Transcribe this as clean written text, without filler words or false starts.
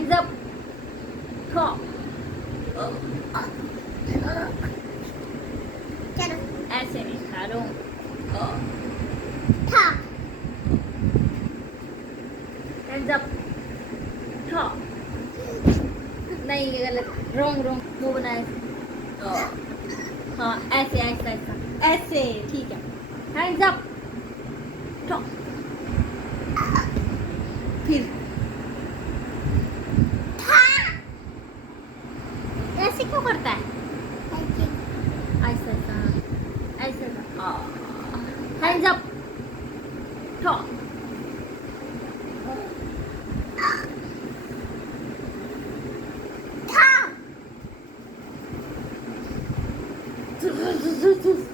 Hands up. Top. चलो ऐसे नहीं खा था Hands up. Top. नहीं ये गलत. Wrong. मुंह बनाए. हाँ ऐसे ऐसे ठीक है. Hands up. Top. फिर था ऐसे क्यों करता है? ऐसे ऐसा Hands up. Top. था